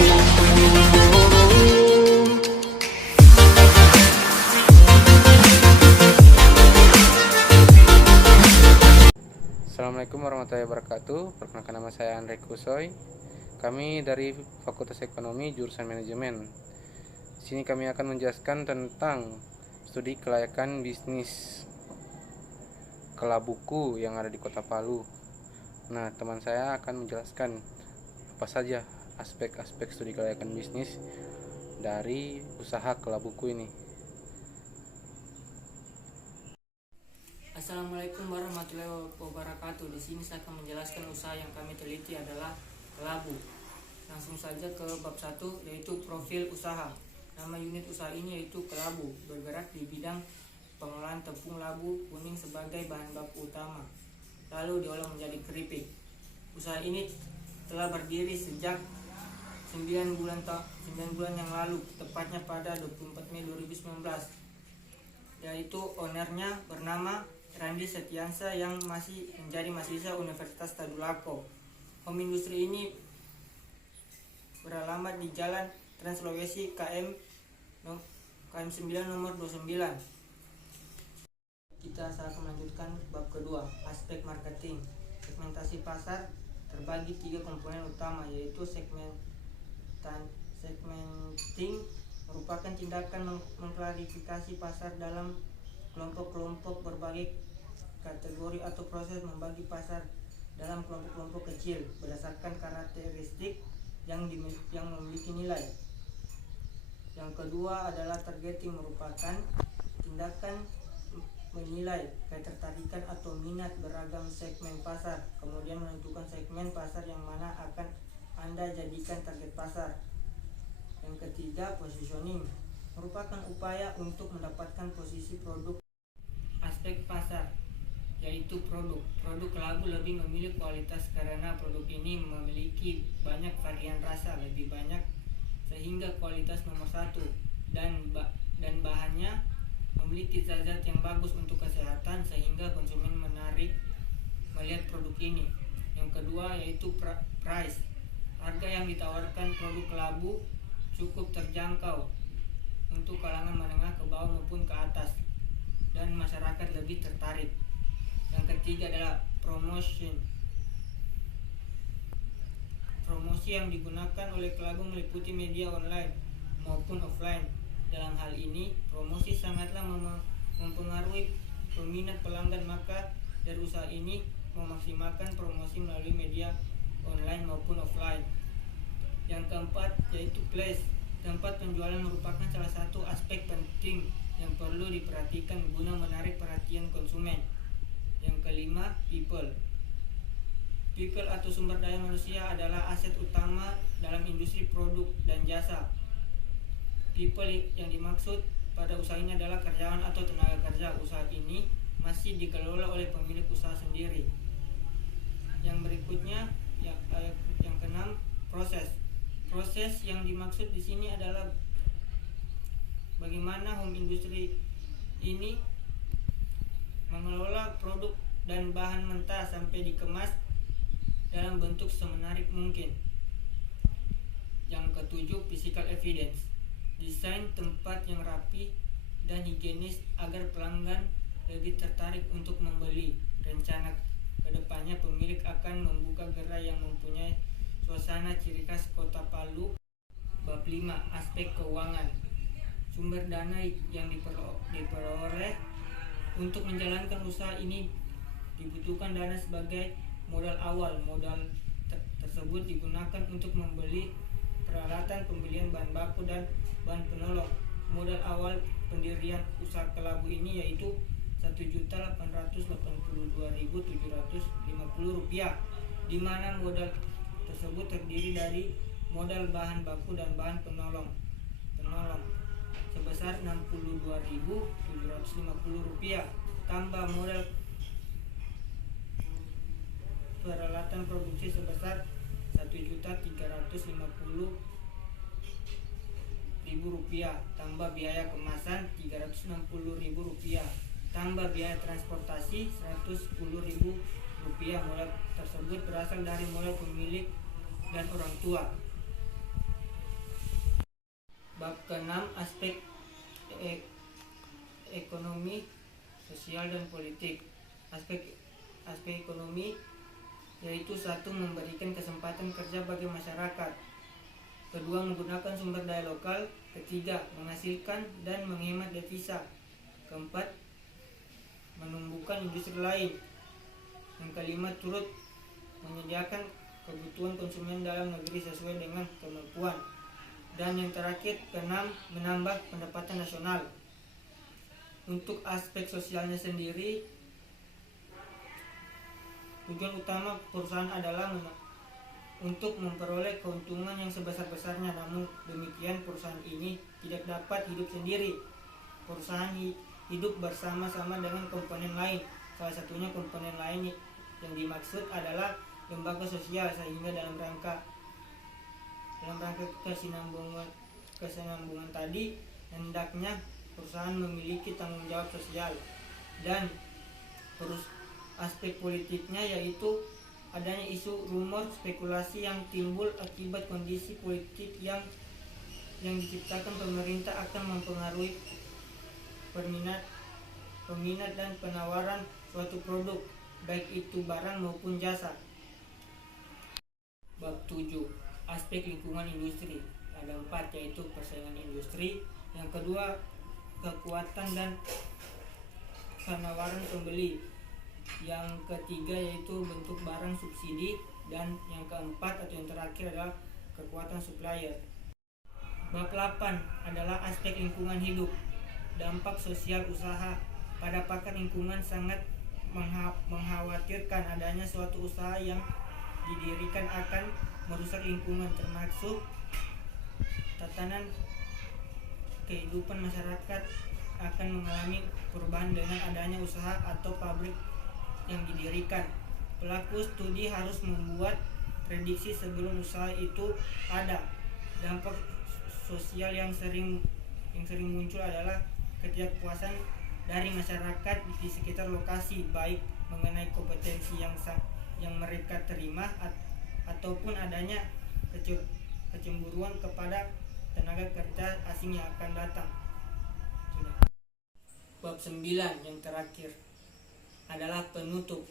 Assalamualaikum warahmatullahi wabarakatuh. Perkenalkan, nama saya Andre Kusoy. Kami dari Fakultas Ekonomi jurusan Manajemen. Di sini kami akan menjelaskan tentang studi kelayakan bisnis Kelabuku yang ada di Kota Palu. Nah, teman saya akan menjelaskan apa saja aspek-aspek studi kelayakan bisnis dari usaha Kelabuku ini. Assalamualaikum warahmatullahi wabarakatuh. Di sini saya akan menjelaskan usaha yang kami teliti adalah Kelabu. Langsung saja ke bab 1, yaitu profil usaha. Nama unit usaha ini yaitu Kelabu, bergerak di bidang pengolahan tepung labu kuning sebagai bahan baku utama, lalu diolah menjadi keripik. Usaha ini telah berdiri sejak 9 bulan yang lalu, tepatnya pada 24 Mei 2019. Yaitu ownernya bernama Randi Setiansa yang masih menjadi mahasiswa Universitas Tadulako. Home industri ini beralamat di Jalan Trans Sulawesi KM 9 nomor 29. Kita akan melanjutkan bab kedua, aspek marketing. Segmentasi pasar terbagi 3 komponen utama, yaitu segmenting merupakan tindakan mengklarifikasi pasar dalam kelompok-kelompok berbagai kategori atau proses membagi pasar dalam kelompok-kelompok kecil berdasarkan karakteristik yang memiliki nilai. Yang kedua adalah targeting, merupakan tindakan menilai ketertarikan atau minat beragam segmen pasar, kemudian menentukan segmen pasar yang mana akan Anda jadikan target pasar. Yang ketiga, positioning, merupakan upaya untuk mendapatkan posisi produk. Aspek pasar, yaitu produk Kelabu lebih memilih kualitas karena produk ini memiliki banyak varian rasa, lebih banyak sehingga kualitas nomor 1, dan bahannya memiliki zat-zat yang bagus untuk kesehatan sehingga konsumen menarik melihat produk ini. Yang kedua yaitu price, harga yang ditawarkan produk Kelabu cukup terjangkau untuk kalangan menengah ke bawah maupun ke atas, dan masyarakat lebih tertarik. Yang ketiga adalah promosi yang digunakan oleh Kelabu meliputi media online maupun offline. Dalam hal ini, promosi sangatlah mempengaruhi peminat pelanggan, maka dari usaha ini memaksimalkan promosi melalui media online maupun offline. Yang keempat yaitu place, tempat penjualan merupakan salah satu aspek penting yang perlu diperhatikan guna menarik perhatian konsumen. Yang kelima, people atau sumber daya manusia adalah aset utama dalam industri produk dan jasa. People yang dimaksud pada usaha ini adalah karyawan atau tenaga kerja. Usaha ini masih dikelola oleh pemilik usaha sendiri. Yang berikutnya yang keenam, proses yang dimaksud di sini adalah bagaimana home industry ini mengelola produk dan bahan mentah sampai dikemas dalam bentuk semenarik mungkin. Yang ketujuh, physical evidence, desain tempat yang rapi dan higienis agar pelanggan lebih tertarik untuk membeli. Rencana kedepannya pemilik akan membuka gerai yang mempunyai suasana ciri khas Kota Palu. Bab 5, aspek keuangan, sumber dana yang diperoleh untuk menjalankan usaha ini. Dibutuhkan dana sebagai modal awal. Modal tersebut digunakan untuk membeli peralatan, pembelian bahan baku dan bahan penolong. Modal awal pendirian usaha Kelabu ini yaitu Rp1.882.750, di mana modal tersebut terdiri dari modal bahan baku dan bahan penolong sebesar Rp62.750, tambah modal peralatan produksi sebesar Rp1.350.000, tambah biaya kemasan Rp360.000, tambah biaya transportasi Rp110.000. Modal tersebut berasal dari modal pemilik dan orang tua. Bab ke-6 aspek ekonomi, sosial dan politik. Aspek ekonomi yaitu satu, memberikan kesempatan kerja bagi masyarakat. Kedua, menggunakan sumber daya lokal. Ketiga, menghasilkan dan menghemat devisa. Keempat, menumbuhkan industri lain. Yang kelima, turut menyediakan kebutuhan konsumen dalam negeri sesuai dengan kemampuan. Dan yang terakhir, keenam, menambah pendapatan nasional. Untuk aspek sosialnya sendiri, tujuan utama perusahaan adalah untuk memperoleh keuntungan yang sebesar-besarnya. Namun demikian, perusahaan ini tidak dapat hidup sendiri. Perusahaan hidup bersama-sama dengan komponen lain. Salah satunya komponen lain yang dimaksud adalah lembaga sosial, sehingga dalam rangka kesinambungan tadi, hendaknya perusahaan memiliki tanggung jawab sosial. Dan aspek politiknya yaitu adanya isu, rumor, spekulasi yang timbul akibat kondisi politik yang diciptakan pemerintah akan mempengaruhi peminat dan penawaran suatu produk, baik itu barang maupun jasa. Bab 7 aspek lingkungan industri. Ada 4, yaitu persaingan industri. Yang kedua, kekuatan dan penawaran pembeli. Yang ketiga yaitu bentuk barang subsidi. Dan yang keempat atau yang terakhir adalah kekuatan supplier. Bab 8 adalah aspek lingkungan hidup. Dampak sosial usaha. Pada pakar lingkungan sangat mengkhawatirkan adanya suatu usaha yang didirikan akan merusak lingkungan, termasuk tatanan kehidupan masyarakat akan mengalami perubahan dengan adanya usaha atau pabrik yang didirikan. Pelaku studi harus membuat prediksi sebelum usaha itu ada. Dampak sosial yang sering muncul adalah ketidakpuasan dari masyarakat di sekitar lokasi, baik mengenai kompetensi yang mereka terima ataupun adanya kecemburuan kepada tenaga kerja asing yang akan datang. Bab 9 yang terakhir adalah penutup.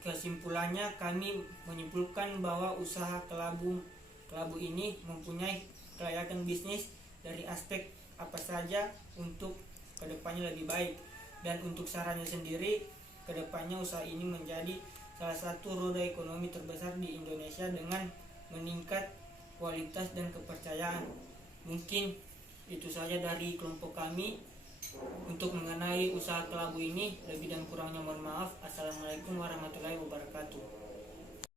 Kesimpulannya, kami menyimpulkan bahwa usaha kelabu ini mempunyai kelayakan bisnis dari aspek apa saja untuk kedepannya lebih baik. Dan untuk sarannya sendiri, kedepannya usaha ini menjadi salah satu roda ekonomi terbesar di Indonesia dengan meningkat kualitas dan kepercayaan. Mungkin itu saja dari kelompok kami untuk mengenai usaha kelabu ini. Lebih dan kurangnya mohon maaf. Assalamualaikum warahmatullahi wabarakatuh.